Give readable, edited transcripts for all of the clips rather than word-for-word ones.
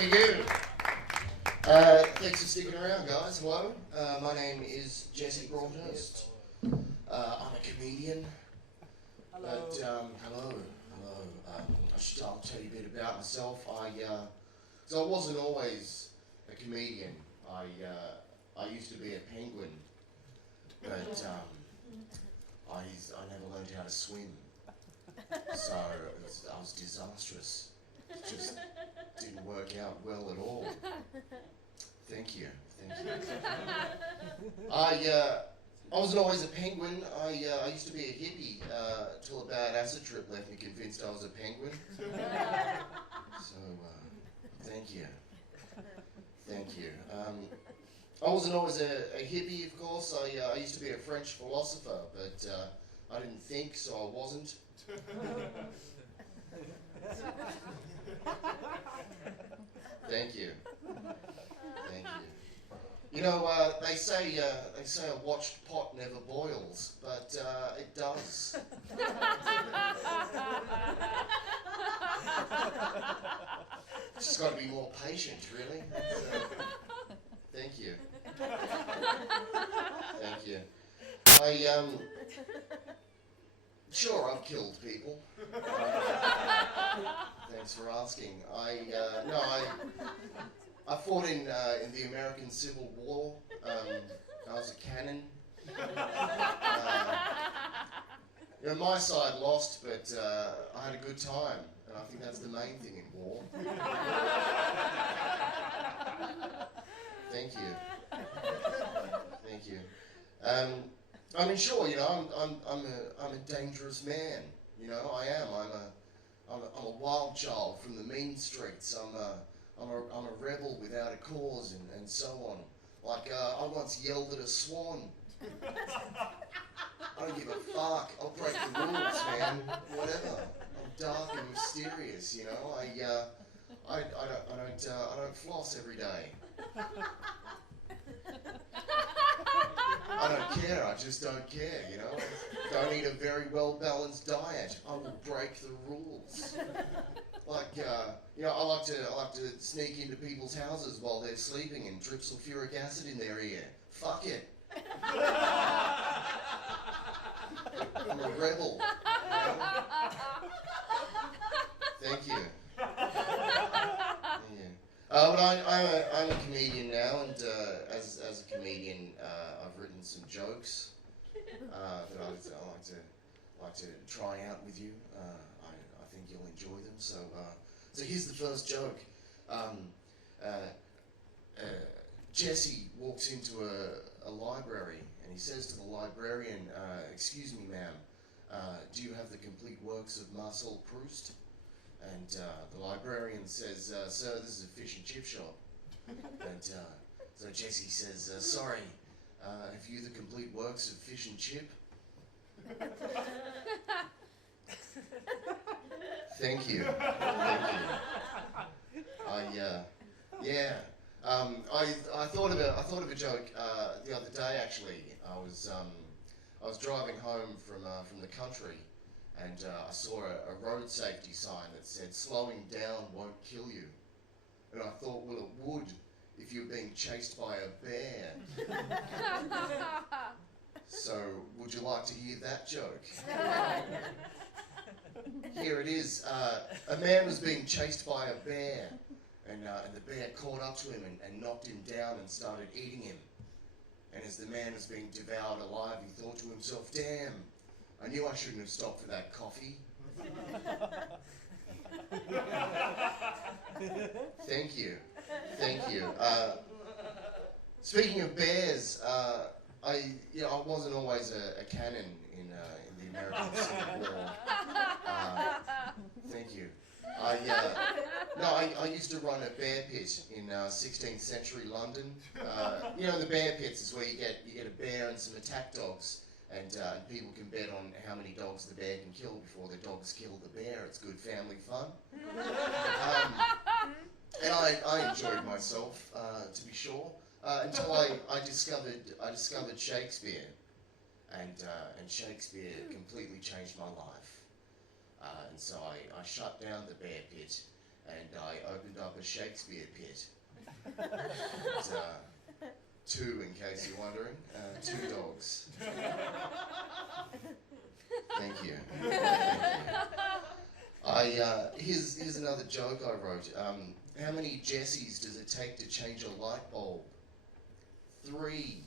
Thank you. Thanks for sticking around, guys. Hello. My name is Jesse Broadhurst. I'm a comedian. Hello. But, hello. I'll tell you a bit about myself. So I wasn't always a comedian. I used to be a penguin, but I never learned how to swim. So I was disastrous. It just didn't work out well at all. Thank you. I wasn't always a penguin. I used to be a hippie till a bad acid trip left me convinced I was a penguin. So thank you. I wasn't always a hippie, of course. I used to be a French philosopher, but I didn't think, so I wasn't. Thank you. You know, they say a watched pot never boils, but it does. Just got to be more patient, really. So, thank you. Sure, I've killed people. Thanks for asking. I fought in the American Civil War. I was a cannon. My side lost, but I had a good time, and I think that's the main thing in war. Thank you. I mean, sure, I'm a dangerous man. I am. I'm a wild child from the mean streets. I'm a rebel without a cause and so on. Like, I once yelled at a swan. I don't give a fuck. I'll break the rules, man. Whatever. I'm dark and mysterious, I don't floss every day. I don't care. I just don't care, Don't eat a very well-balanced diet. I will break the rules. Like, I like to sneak into people's houses while they're sleeping and drip sulfuric acid in their ear. Fuck it. I'm a rebel. Thank you. But I'm a comedian now, and as a comedian, I've written some jokes that I like to try out with you. I think you'll enjoy them. So here's the first joke. Jesse walks into a library and he says to the librarian, "Excuse me, ma'am, do you have the complete works of Marcel Proust?" And the librarian says, "Sir, this is a fish and chip shop." And so Jesse says, "Sorry, have you the complete works of Fish and Chip?" Thank you. I thought of a joke the other day. Actually, I was driving home from the country, and I saw a road safety sign that said, "Slowing down won't kill you." And I thought, well, it would if you were being chased by a bear. So, would you like to hear that joke? Here it is. A man was being chased by a bear, and the bear caught up to him and knocked him down and started eating him. And as the man was being devoured alive, he thought to himself, "Damn, I knew I shouldn't have stopped for that coffee." Thank you. Speaking of bears, I wasn't always a cannon in the American Civil War. Thank you. I used to run a bear pit in 16th century London. The bear pits is where you get a bear and some attack dogs. And people can bet on how many dogs the bear can kill before the dogs kill the bear. It's good family fun. And I enjoyed myself, to be sure, until I discovered Shakespeare, and Shakespeare completely changed my life. And so I shut down the bear pit and I opened up a Shakespeare pit. And, two, in case you're wondering, 2 dogs. Thank you. Thank you. Here's another joke I wrote. How many Jessies does it take to change a light bulb? 3.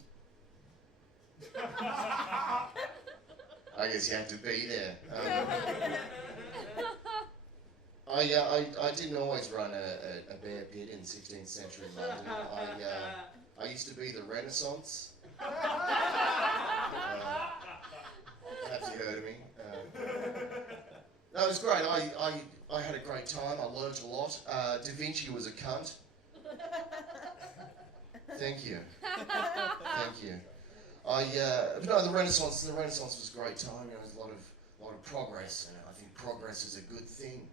I guess you have to be there. I didn't always run a bear pit in 16th century London. I used to be the Renaissance. Perhaps you heard of me. No, it was great. I had a great time. I learnt a lot. Da Vinci was a cunt. Thank you. Thank you. No, the Renaissance was a great time. There was a lot of progress, and I think progress is a good thing.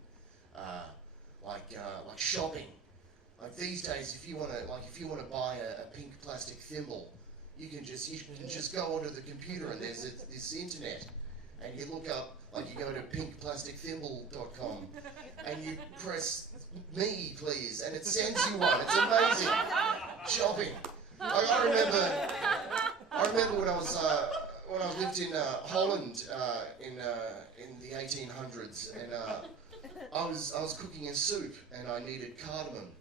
Like shopping. Like these days, if you want to buy a pink plastic thimble, you can just go onto the computer and there's this internet, and you look up, like you go to pinkplasticthimble.com and you press me please, and it sends you one. It's amazing. Shopping. Like, I remember when I lived in Holland in the 1800s, and I was cooking a soup and I needed cardamom,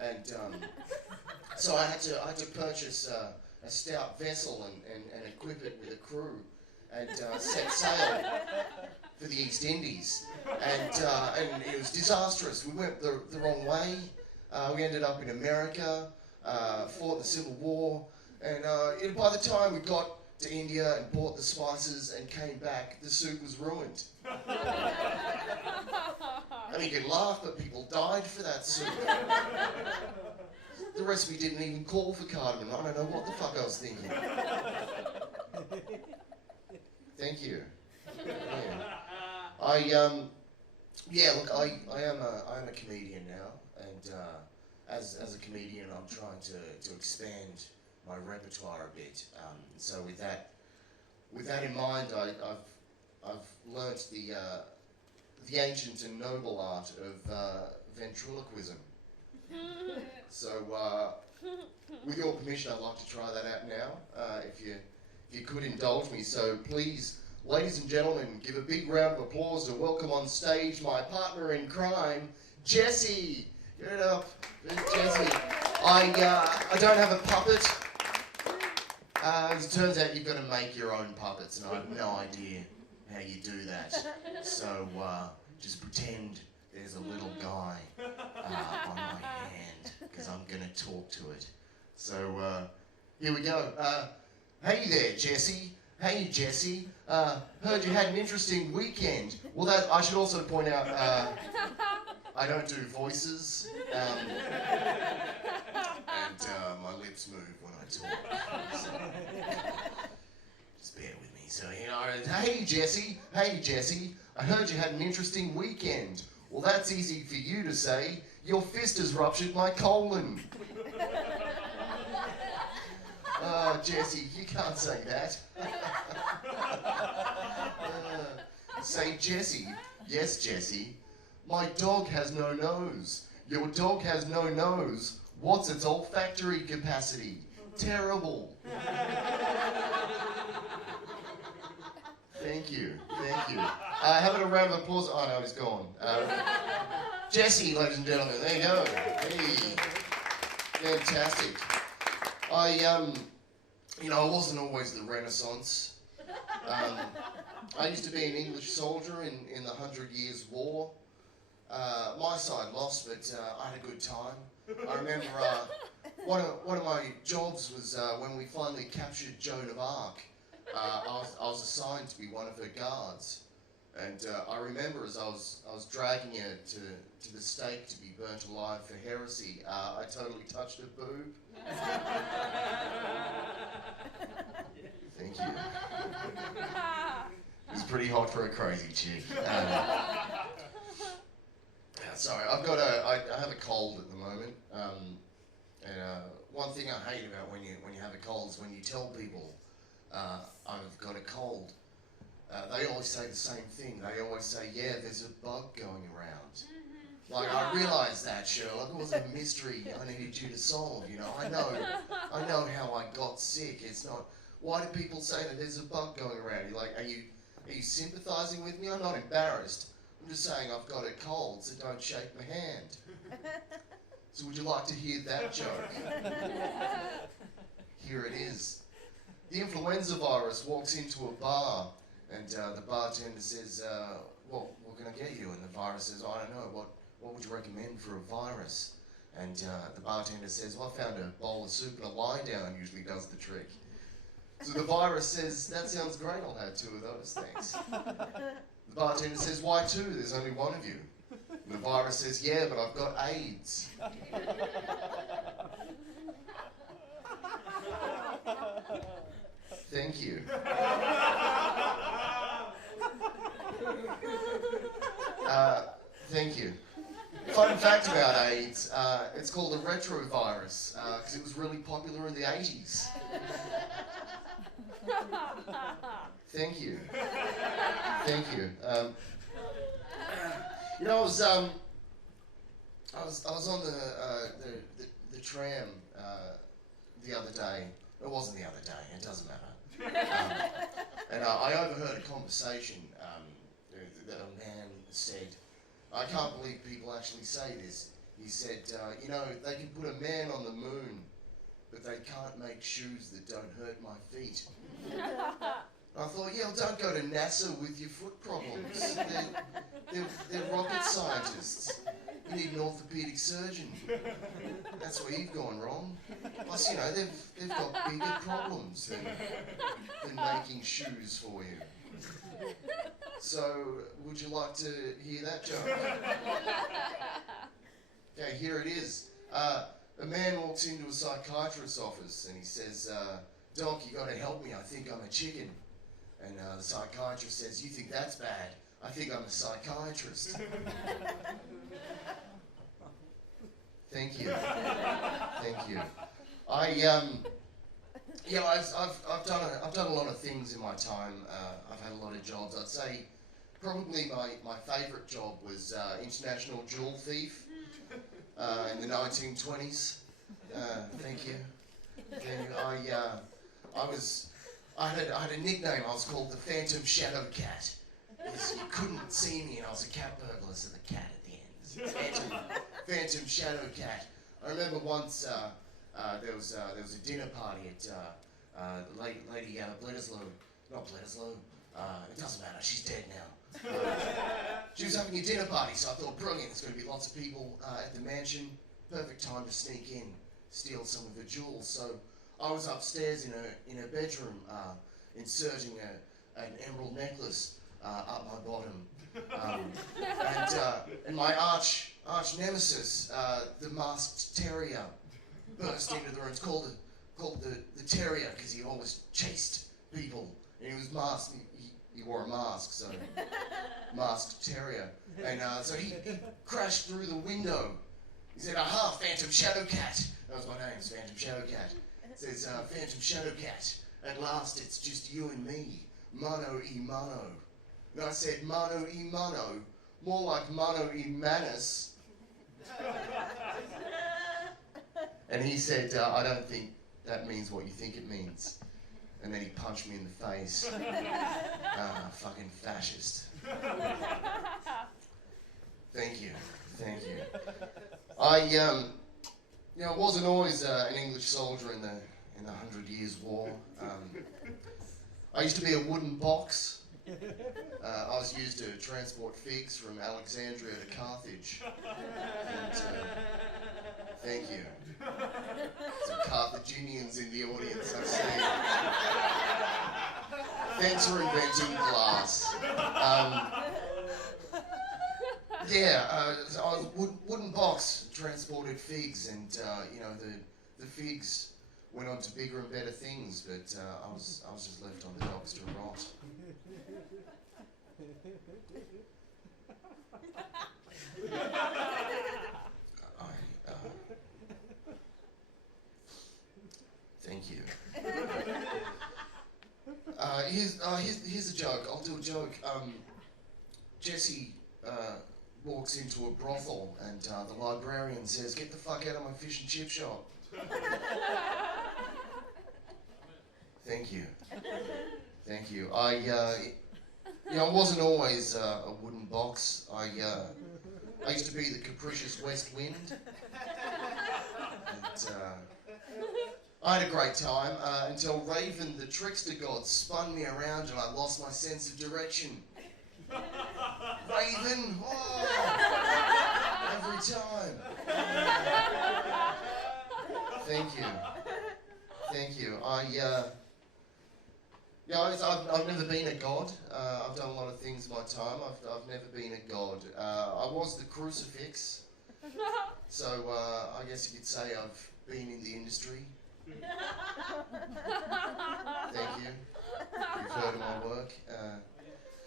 and so I had to purchase a stout vessel and equip it with a crew and set sail for the East Indies, and it was disastrous. We went the wrong way. We ended up in America, fought the Civil War, and by the time we got to India and bought the spices and came back, the soup was ruined. I mean, you can laugh, but people died for that soup. The recipe didn't even call for cardamom. I don't know what the fuck I was thinking. Thank you. Yeah. Look, I am a comedian now, and as a comedian, I'm trying to expand my repertoire a bit. So with that in mind, I've learnt the ancient and noble art of ventriloquism. So with your permission, I'd like to try that out now, if you could indulge me. So please, ladies and gentlemen, give a big round of applause to welcome on stage my partner in crime, Jessie. Give it up, Jessie. I don't have a puppet. As it turns out, you've got to make your own puppets, and I have no idea how you do that. So just pretend there's a little guy on my hand, because I'm going to talk to it. So here we go. Hey there, Jessie. Hey, Jessie. Heard you had an interesting weekend. Well, that I should also point out, I don't do voices, and my lips move when I talk. So, just bear with me. So, hey, Jessie. Hey, Jessie. I heard you had an interesting weekend. Well, that's easy for you to say. Your fist has ruptured my colon. Oh, Jessie, you can't say that. Say, Jessie. Yes, Jessie. My dog has no nose. Your dog has no nose. What's its olfactory capacity? Terrible. Thank you. Thank you. Having a round of applause. Oh, no, he's gone. Jessie, ladies and gentlemen. There you go. Hey. Fantastic. I wasn't always the Renaissance. I used to be an English soldier in the 100 Years' War. My side lost, but I had a good time. I remember one of my jobs was when we finally captured Joan of Arc. I was assigned to be one of her guards, and I remember as I was dragging her to the stake to be burnt alive for heresy, I totally touched her boob. Thank you. It was pretty hot for a crazy chick. Sorry, I have a cold at the moment, and one thing I hate about when you have a cold is when you tell people I've got a cold. They always say the same thing. They always say, "Yeah, there's a bug going around." Like, I realised that, Sherlock. It wasn't a mystery I needed you to solve, you know. I know how I got sick. It's not... Why do people say that there's a bug going around? You're like, are you sympathising with me? I'm not embarrassed. I'm just saying I've got a cold, so don't shake my hand. So would you like to hear that joke? Here it is. The influenza virus walks into a bar, and the bartender says, well, what can I get you? And the virus says, I don't know, what would you recommend for a virus? And the bartender says, well, I found a bowl of soup and a lie down usually does the trick. So the virus says, that sounds great, I'll have 2 of those, thanks. The bartender says, why 2? There's only 1 of you. And the virus says, yeah, but I've got AIDS. Thank you. Thank you. Fun fact about AIDS, it's called a retrovirus, because it was really popular in the 80s. Thank you. Thank you. You know, I was on the tram the other day. It wasn't the other day. It doesn't matter. And I overheard a conversation that a man said. I can't believe people actually say this. He said, you know, they can put a man on the moon, but they can't make shoes that don't hurt my feet. I thought, yeah, well, don't go to NASA with your foot problems. They're rocket scientists. You need an orthopaedic surgeon. That's where you've gone wrong. Plus, you know, they've got bigger problems than making shoes for you. So, would you like to hear that joke? Okay, here it is. A man walks into a psychiatrist's office and he says, Doc, you gotta help me, I think I'm a chicken. And the psychiatrist says, you think that's bad? I think I'm a psychiatrist. Thank you. Thank you. I've done a lot of things in my time. I've had a lot of jobs. I'd say probably my favourite job was international jewel thief in the 1920s. Thank you. I had a nickname. I was called the Phantom Shadow Cat. Because you couldn't see me, and I was a cat burglar, so the cat at the end. Phantom Shadow Cat. I remember once there was a dinner party at Lady Bledisloe. Not Bledisloe. It doesn't matter. She's dead now. She was having a dinner party, so I thought, brilliant. There's going to be lots of people at the mansion. Perfect time to sneak in, steal some of her jewels. So I was upstairs in her bedroom, inserting an emerald necklace up my bottom, and my arch nemesis, the masked terrier, burst into the room. It's called the terrier because he always chased people, and he was masked. He wore a mask, so masked terrier, and so he crashed through the window. He said, "Aha, Phantom Shadow Cat." That was my name, Phantom Shadow Cat. It says, "Phantom Shadow Cat. At last, it's just you and me, mano y mano." And I said, "Mano y mano, more like mano y manus." And he said, "I don't think that means what you think it means." And then he punched me in the face. Fucking fascist. Thank you. I wasn't always an English soldier in the 100 Years' War. I used to be a wooden box. I was used to transport figs from Alexandria to Carthage. And, thank you. Some Carthaginians in the audience, I see. Thanks for inventing glass. I was wooden box, transported figs, and the figs went on to bigger and better things, but I was just left on the docks to rot. Thank you. Here's a joke. I'll do a joke. Jesse walks into a brothel and the librarian says, "Get the fuck out of my fish and chip shop." Thank you. Thank you. I wasn't always a wooden box. I used to be the capricious west wind. And, I had a great time until Raven, the trickster god, spun me around and I lost my sense of direction. Raven! Oh, every time. Thank you. Thank you. I've never been a god. I've done a lot of things in my time. I've never been a god. I was the crucifix. So I guess you could say I've been in the industry. Thank you. You've heard of my work.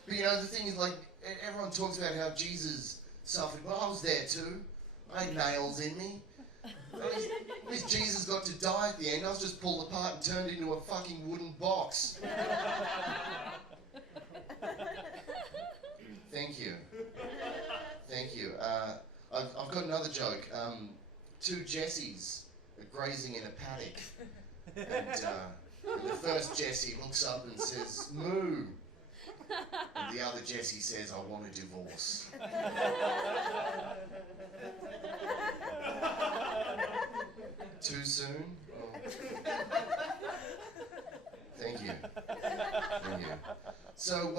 But the thing is, like, everyone talks about how Jesus suffered. Well, I was there too. I had nails in me. At least Jesus got to die at the end. I was just pulled apart and turned into a fucking wooden box. Thank you. Thank you. I've got another joke. Two Jessies are grazing in a paddock. And the first Jessie looks up and says, "Moo." And the other Jessie says, "I want a divorce." Too soon? Oh. Thank you. Thank you. So,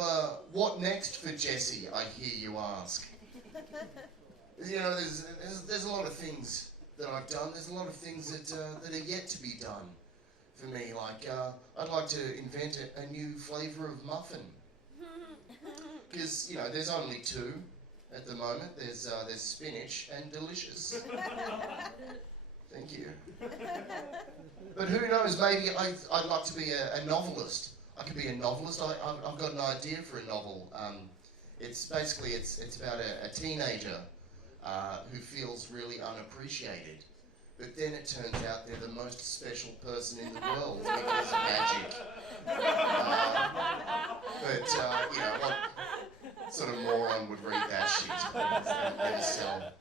what next for Jessie, I hear you ask? There's a lot of things that I've done. There's a lot of things that are yet to be done for me. Like, I'd like to invent a new flavour of muffin. Because, there's only two at the moment. There's spinach and delicious. Thank you. But who knows, maybe I'd like to be a novelist. I could be a novelist. I've got an idea for a novel. It's about a teenager who feels really unappreciated. But then it turns out they're the most special person in the world because of magic. What sort of moron would read that shit? That is so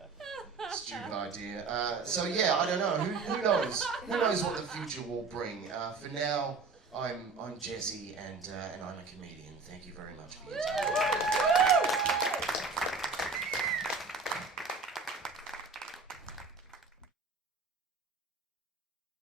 stupid idea. I don't know. Who knows? Who knows what the future will bring? For now, I'm Jessie and I'm a comedian. Thank you very much for your time.